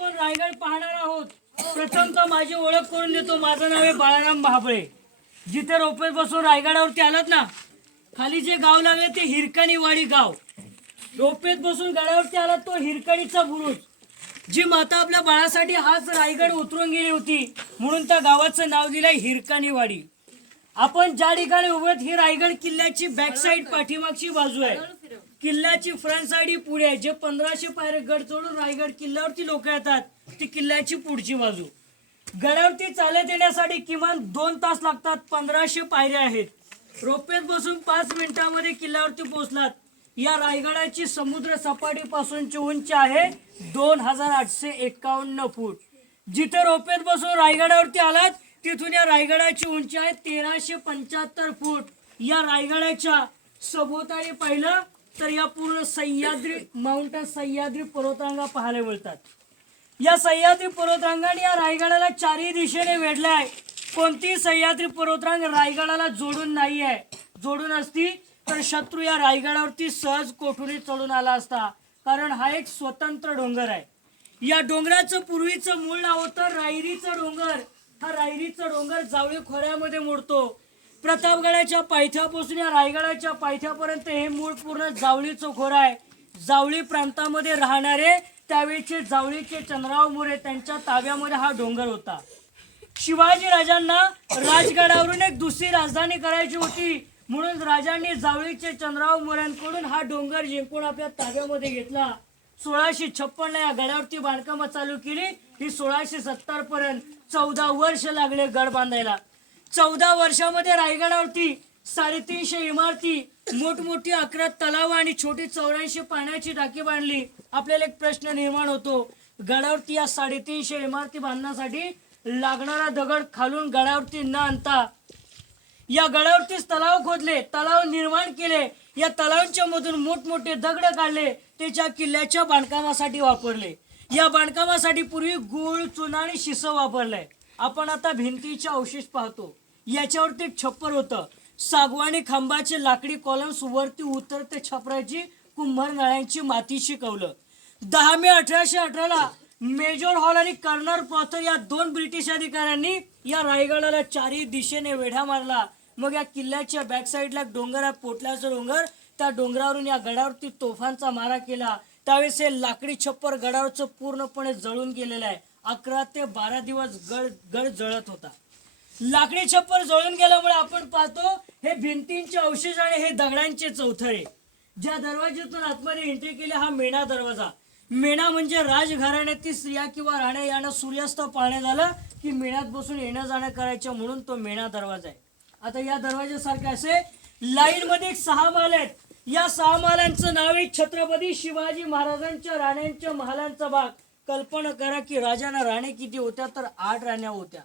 आपण रायगड पाहणार आहोत. प्रथमतः माझी ओळख करून देतो. माझं नाव आहे बाळाराम भाबळे. जिथे रोपेत बसून रायगडावरती आलात ना, खाली जे गाव लागले ते हिरकणीवाडी गाव. रोपेत बसून गडावरती आलात तो हिरकणीचा बुरुज. जी माता आपल्या बाळासाठी हाच रायगड उतरून गेली होती म्हणून त्या गावाचं नाव दिलंय हिरकणीवाडी. आपण ज्या ठिकाणी उभे ही रायगड किल्ल्याची बॅक साईड पाठीमागची बाजू आहे. किल्ल्याची फ्रंट साईड ही पुढे आहे. जे 1500 पायरे गड चढून रायगड किल्ल्यावरती लोक येतात ती किल्ल्याची पुढची बाजू. गडावरती चालत येण्यासाठी किमान 2 तास लागतात. 1500 पायऱ्या आहेत. रोपेत बसून 5 मिनिटांमध्ये किल्ल्यावरती पोहोचलात. या रायगडाची समुद्र सपाटीपासूनची उंची आहे 2851 फूट. जिथे रोपेत बसून रायगडावरती आलात तिथून या रायगडाची उंची आहे 1375 फूट. या रायगडाच्या सभोवताली पाहिलं तर या पूर्ण सह्याद्री माउंटन सह्याद्री पर्वतरांगा पाहायला मिळतात. या सह्याद्री पर्वतरांगाने या रायगडाला चारही दिशेने वेढले आहे. कोणतीही सह्याद्री पर्वतरांग रायगडाला जोडून नाही आहे. जोडून असती तर शत्रू या रायगडावरती सहज कोठूनही चढून आला असता, कारण हा एक स्वतंत्र डोंगर आहे. या डोंगराचं पूर्वीचं मूळ नाव होतं रायरीचा डोंगर. हा रायरीचा डोंगर जावळी खोऱ्यामध्ये मोडतो. प्रतापगडाच्या पायथ्यापासून या रायगडाच्या पायथ्यापर्यंत हे मूळ पूर्ण जावळीचं खोरं आहे. जावळी प्रांतामध्ये राहणारे त्यावेळेचे जावळीचे चंद्रराव मोरे त्यांच्या ताब्यामध्ये हा डोंगर होता. शिवाजी राजांना राजगडावरून एक दुसरी राजधानी करायची होती म्हणून राजांनी जावळीचे चंद्रराव मोऱ्यांकडून हा डोंगर जिंकून आपल्या ताब्यामध्ये घेतला. 1656 या गडावरती बांधकाम चालू केली. ही 1670 पर्यंत 14 वर्ष लागले गड बांधायला. 14 वर्षामध्ये रायगडावरती 350 इमारती, मोठमोठी 11 तलाव आणि छोटी 84 पाण्याची टाकी बांधली. आपल्याला एक प्रश्न निर्माण होतो, गडावरती या 350 इमारती बांधण्यासाठी लागणारा दगड खालून गडावरती न आणता या गडावरतीच तलाव खोदले, तलाव निर्माण केले. या तलावांच्या मधून मोठमोठे दगड काढले, त्याच्या किल्ल्याच्या बांधकामासाठी वापरले. या बांधकामासाठी पूर्वी गूळ, चुना आणि शिसं वापरलंय. आपण आता भिंतीचे अवशेष पाहतो. याच्यावरती एक छप्पर होतं. सागवानी खांबाचे लाकडी कॉलम्स वरती उतरते छपराची कुंभार नळ्यांची मातीची कौलं. 10 मे 1818 मेजर हॉल आणि कर्नल पॉथर या 2 ब्रिटिश अधिकाऱ्यांनी या रायगडाला चारही दिशेने वेढा मारला. मग या किल्ल्याच्या बॅक साईडला डोंगर आहे, पोटल्याचा डोंगर. त्या डोंगरावरून या गडावरती तोफांचा मारा केला. त्यावेळेस हे लाकडी छप्पर गडावरचं पूर्णपणे जळून गेलेलं आहे. 11 ते 12 दिवस गड जळत होता. लाकडी छप्पर जळून गेल्यामुळे आपण पाहतो हे भिंतींचे अवशेष आणि हे दगडांचे चौथळे. ज्या दरवाज्यातून आतमध्ये एंट्री केली हा मेणा दरवाजा. मेणा म्हणजे राजघराण्यातील स्त्रिया किंवा राण्या यांना सूर्यास्त पाहणे झालं की मेण्यात बसून येणं जाणं करायचं म्हणून तो मेणा दरवाजा आहे. आता या दरवाजासारखे असे लाईन मध्ये 6 माल आहेत. या 6 मालांचं नाव आहे छत्रपती शिवाजी महाराजांच्या राण्यांच्या महालांचा भाग. कल्पना करा की राजांना राण्या किती होत्या, तर 8 राण्या होत्या.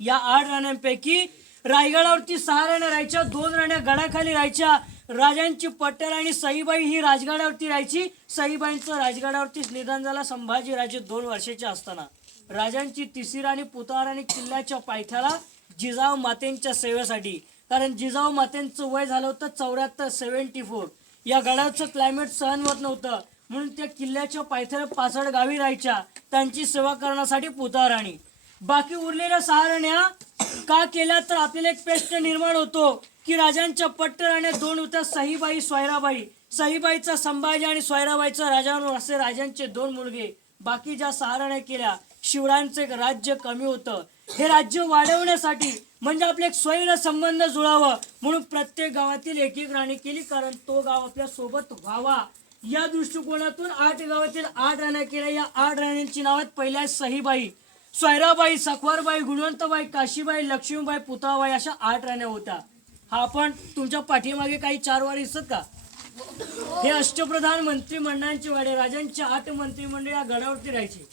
या 8 राण्यांपैकी रायगडावरती 6 राण्या राहायच्या, 2 राण्या गडाखाली राहायच्या. राजांची पट्ट्याला आणि सईबाई ही राजगडावरती राहायची. सईबाईंचं राजगडावरतीच निधन झालं संभाजी राजे 2 वर्षाचे असताना. राजांची तिसरी राणी पुताराणी किल्ल्याच्या पायथ्याला जिजाऊ मातेंच्या सेवेसाठी, कारण जिजाऊ मातेंचं वय झालं होतं 74 या गडाचं क्लायमेट सहन होत नव्हतं म्हणून त्या किल्ल्याच्या पायथ्याला 65 गावी राहायच्या. त्यांची सेवा करण्यासाठी पुताराणी. बाकी उरलेल्या 6 राण्या का केल्या तर आपल्याला एक प्रश्न निर्माण होतो की राजांच्या पट्ट राण्या 2 होत्या, सईबाई, सोयराबाई. सईबाईचा संभाजी आणि सोयराबाईचा राजांवर असे राजांचे 2 मुलगे. बाकी ज्या 6 राण्या केल्या, शिवरायांचं एक राज्य कमी होतं. हे राज्य वाढवण्यासाठी म्हणजे आपले एक स्वैर संबंध जुळावं म्हणून प्रत्येक गावातील एक राणी केली, कारण तो गाव आपल्या सोबत व्हावा या दृष्टिकोनातून 8 गावातील 8 राण्या केल्या. या 8 राण्यांची नाव आहेत. पहिल्या सईबाई, सोयराबाई, सखवारबाई, गुणवंतबाई, काशीबाई, लक्ष्मीबाई, पुतळाबाई अशा 8 राण्या होत्या. हा आपण तुमच्या पाठीमागे काही 4 वार दिसत का? हे अष्टप्रधान मंत्रिमंडळांचे वाडे. राजांचे 8 मंत्रिमंडळ या गडावरती राहायचे.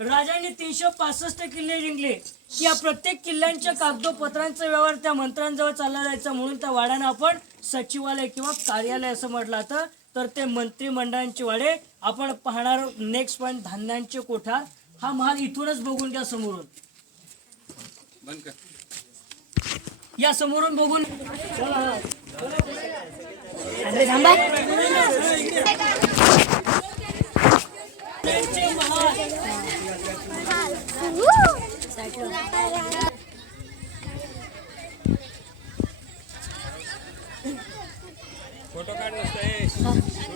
राजांनी 365 किल्ले जिंकले की या प्रत्येक किल्ल्यांच्या कागदोपत्रांचा व्यवहार त्या मंत्र्यांजवळ चालला जायचा म्हणून त्या वाड्यानं आपण सचिवालय किंवा कार्यालय असं म्हटलं जातं. तर ते मंत्रिमंडळांचे वाडे आपण पाहणार. नेक्स्ट पॉईंट धान्यांचे कोठार. हा महाल इथूनच बघून घ्या समोरून. या समोरून बघून त्यांचे महाल फोटो काढ नसतं